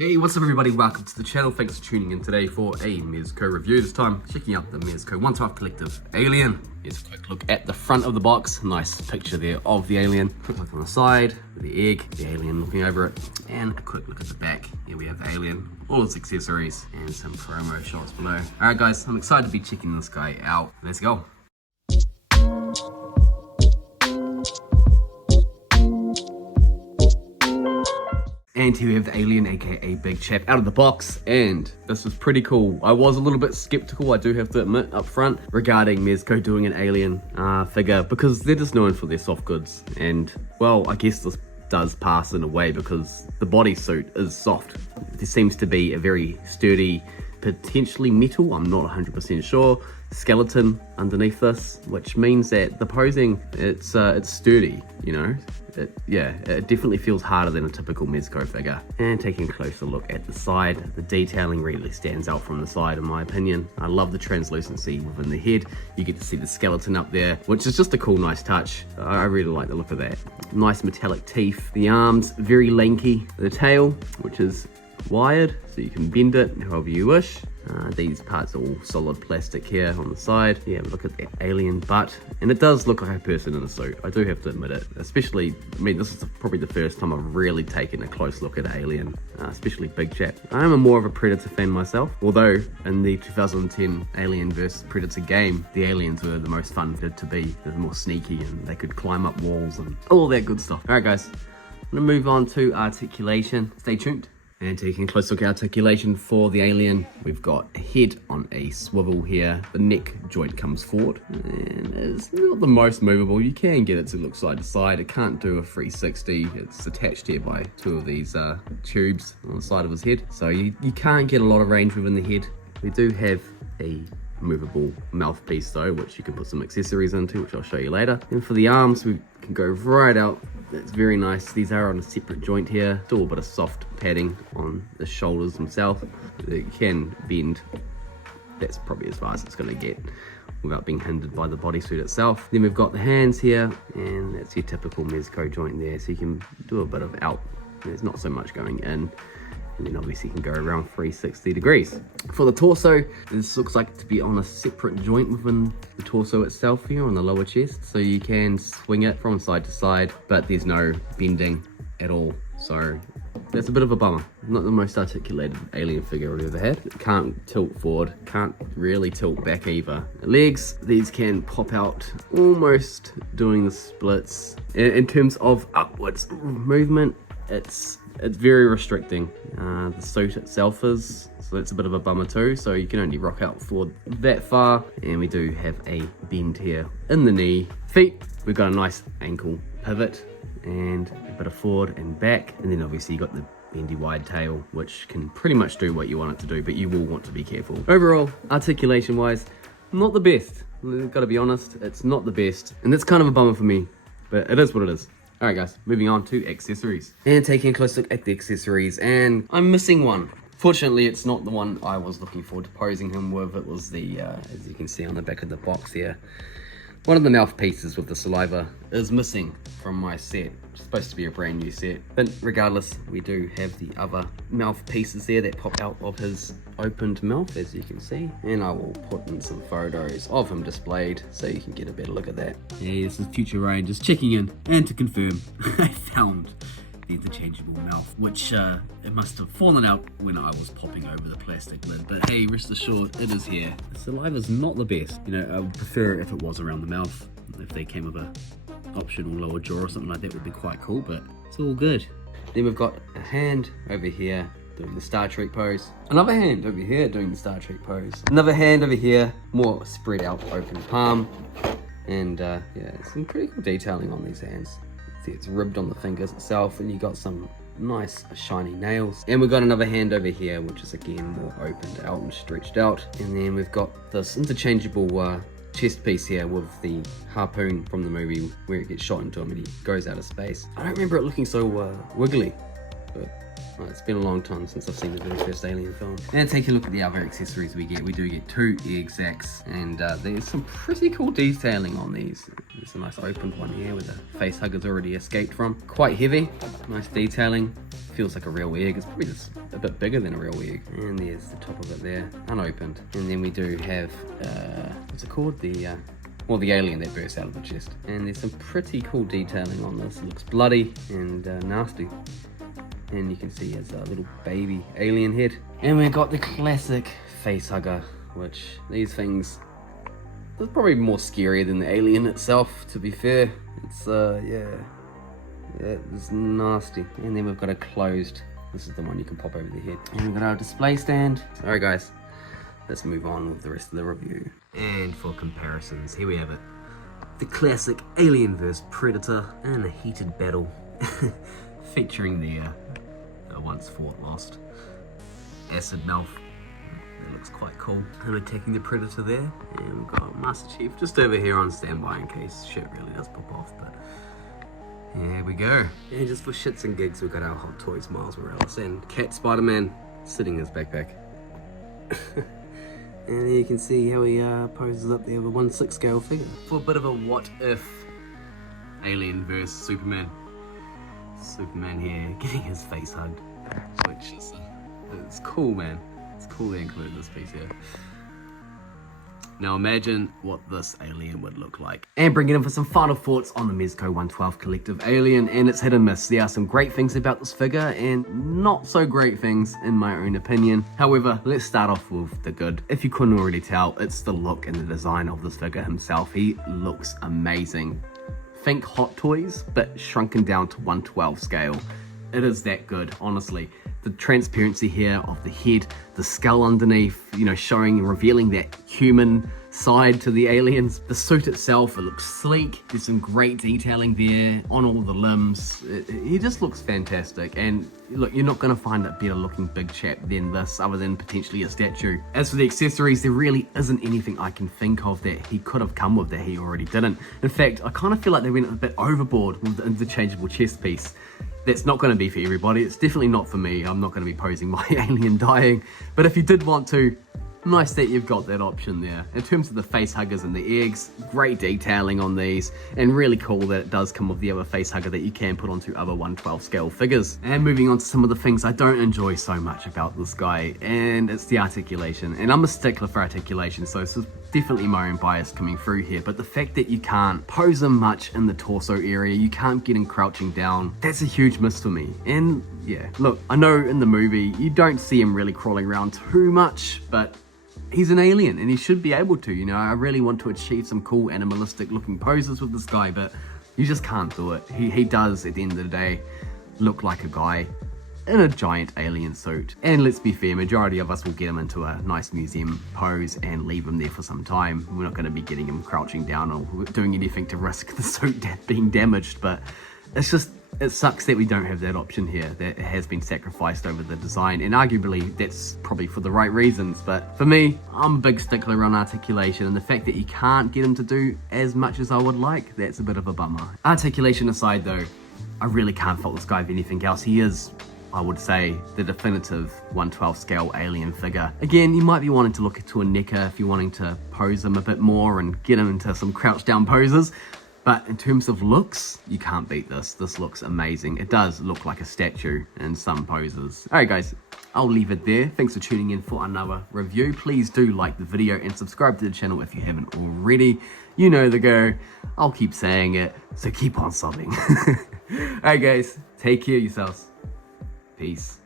Hey, what's up everybody, welcome to the channel. Thanks for tuning in today for a Mezco review. This time, checking out the Mezco 112 Collective Alien. Here's a quick look at the front of the box. Nice picture there of the alien. Quick look on the side, with the egg, the alien looking over it. And a quick look at the back. Here we have the alien, all its accessories, and some promo shots below. Alright guys, I'm excited to be checking this guy out. Let's go. And here we have the alien, aka Big Chap, out of the box, and this was pretty cool. I was a little bit skeptical, I do have to admit up front, regarding Mezco doing an alien figure, because they're just known for their soft goods. And well, I guess this does pass in a way because the bodysuit is soft. There seems to be a very sturdy, potentially metal, I'm not 100% sure, skeleton underneath this, which means that the posing, it's sturdy, you know. It definitely feels harder than a typical Mezco figure. And taking a closer look at the side, the detailing really stands out from the side in my opinion. I love the translucency within the head. You get to see the skeleton up there, which is just a cool, nice touch. I really like the look of that. Nice metallic teeth. The arms, very lanky. The tail, which is wired, so you can bend it however you wish. These parts are all solid plastic here on the side. Yeah, look at that alien butt. And it does look like a person in a suit. I do have to admit it. Especially, I mean, this is probably the first time I've really taken a close look at Alien, especially Big Chap. I am more of a Predator fan myself, although in the 2010 Alien vs Predator game, the aliens were the most fun to be. They were more sneaky and they could climb up walls and all that good stuff. Alright guys, I'm gonna move on to articulation. Stay tuned. And taking a close look at articulation for the alien, we've got a head on a swivel here. The neck joint comes forward, and it's not the most movable. You can get it to look side to side. It can't do a 360. It's attached here by two of these tubes on the side of his head. So you can't get a lot of range within the head. We do have a movable mouthpiece though, which you can put some accessories into, which I'll show you later. And for the arms, we can go right out. That's very nice. These are on a separate joint here. Still a bit of soft padding on the shoulders themselves. They can bend. That's probably as far as it's going to get without being hindered by the bodysuit itself. Then we've got the hands here, and that's your typical Mezco joint there. So you can do a bit of out. There's not so much going in. And then obviously you can go around 360 degrees. For the torso, this looks like to be on a separate joint within the torso itself here on the lower chest. So you can swing it from side to side, but there's no bending at all. So that's a bit of a bummer. Not the most articulated alien figure I've ever had. It can't tilt forward, can't really tilt back either. The legs, these can pop out almost doing the splits. In terms of upwards movement, it's very restricting. The suit itself is, so that's a bit of a bummer too. So you can only rock out forward that far. And we do have a bend here in the knee. Feet, we've got a nice ankle pivot and a bit of forward and back. And then obviously you got the bendy wide tail, which can pretty much do what you want it to do, but you will want to be careful. Overall, articulation wise, not the best. I've got to be honest, it's not the best. And that's kind of a bummer for me, but it is what it is. Alright guys, moving on to accessories. And taking a close look at the accessories, and I'm missing one. Fortunately, it's not the one I was looking forward to posing him with. It was the, as you can see on the back of the box here, one of the mouthpieces with the saliva is missing from my set. It's supposed to be a brand new set. But regardless, we do have the other mouthpieces there that pop out of his opened mouth, as you can see. And I will put in some photos of him displayed so you can get a better look at that. Yeah, this is Future Rain just checking in. And to confirm, I found the interchangeable mouth, which it must have fallen out when I was popping over the plastic lid, but hey, rest assured it is here. The saliva's not the best. You know, I would prefer it if it was around the mouth. If they came with a optional lower jaw or something like that would be quite cool, but it's all good. Then we've got a hand over here doing the Star Trek pose, another hand over here doing the Star Trek pose, another hand over here, more spread out open palm, and yeah, some pretty cool detailing on these hands. See, it's ribbed on the fingers itself, and you got some nice shiny nails. And we've got another hand over here, which is again more opened out and stretched out. And then we've got this interchangeable chest piece here with the harpoon from the movie where it gets shot into him and he goes out of space. I don't remember it looking so wiggly, but it's been a long time since I've seen the very first Alien film. And taking a look at the other accessories we get, we do get two egg sacs, and there's some pretty cool detailing on these. There's a nice opened one here where the face hugger's already escaped from. Quite heavy, nice detailing. feels like a real egg. It's probably just a bit bigger than a real egg. And there's the top of it there, unopened. And then we do have, what's it called? Well, the alien that bursts out of the chest. And there's some pretty cool detailing on this. It looks bloody and nasty. And you can see it's a little baby alien head. And we've got the classic face hugger, which these things, it's probably more scary than the alien itself, to be fair. It's, yeah, it's nasty. And then we've got a closed, this is the one you can pop over the head. And we've got our display stand. Alright guys, let's move on with the rest of the review. And for comparisons, here we have it. The classic Alien vs Predator in a heated battle. Featuring the once fought lost acid mouth. That looks quite cool. And we're taking the Predator there, and we've got Master Chief just over here on standby in case shit really does pop off, but here we go. And just for shits and gigs, we've got our Hot Toys Miles Morales and Cat Spider-Man sitting in his backpack. And there you can see how he poses up there with a 1/6 scale figure. For a bit of a what if Alien vs Superman. Superman here getting his face hugged, which is it's cool, man. It's cool they included this piece here. Now imagine what this alien would look like. And bring it in for some final thoughts on the Mezco 112 Collective Alien and its hit and miss. There are some great things about this figure and not so great things in my own opinion. However, let's start off with the good. If you couldn't already tell, it's the look and the design of this figure himself. He looks amazing. Think Hot Toys, but shrunken down to 1/12 scale. It is that good, honestly. The transparency here of the head, the skull underneath, you know, showing and revealing that human side to the aliens. The suit itself, it looks sleek. There's some great detailing there on all the limbs. He just looks fantastic. And look, you're not going to find a better looking big chap than this, other than potentially a statue. As for the accessories, there really isn't anything I can think of that he could have come with that he already didn't. In fact, I kind of feel like they went a bit overboard with the interchangeable chest piece. That's not going to be for everybody. It's definitely not for me. I'm not going to be posing my alien dying. But if you did want to, nice that you've got that option there. In terms of the face huggers and the eggs, great detailing on these, and really cool that it does come with the other face hugger that you can put onto other 1/12 scale figures. And moving on to some of the things I don't enjoy so much about this guy, and it's the articulation. And I'm a stickler for articulation, so this is definitely my own bias coming through here, but the fact that you can't pose him much in the torso area, you can't get him crouching down, that's a huge miss for me. And yeah, look, I know in the movie you don't see him really crawling around too much, but he's an alien and he should be able to, you know. I really want to achieve some cool animalistic looking poses with this guy, but you just can't do it. He does, at the end of the day, look like a guy in a giant alien suit. And let's be fair, majority of us will get him into a nice museum pose and leave him there for some time. We're not going to be getting him crouching down or doing anything to risk the suit being damaged, but it's just, it sucks that we don't have that option here, that it has been sacrificed over the design, and arguably that's probably for the right reasons. But for me, I'm a big stickler on articulation, and the fact that you can't get him to do as much as I would like, that's a bit of a bummer. Articulation aside though, I really can't fault this guy with anything else. He is, I would say, the definitive 1/12 scale alien figure. Again, you might be wanting to look into a NECA if you're wanting to pose him a bit more and get him into some crouch down poses. But in terms of looks, you can't beat this. This looks amazing. It does look like a statue in some poses. Alright guys, I'll leave it there. Thanks for tuning in for another review. Please do like the video and subscribe to the channel if you haven't already. You know the go. I'll keep saying it, so keep on subbing. Alright guys, take care of yourselves. Peace.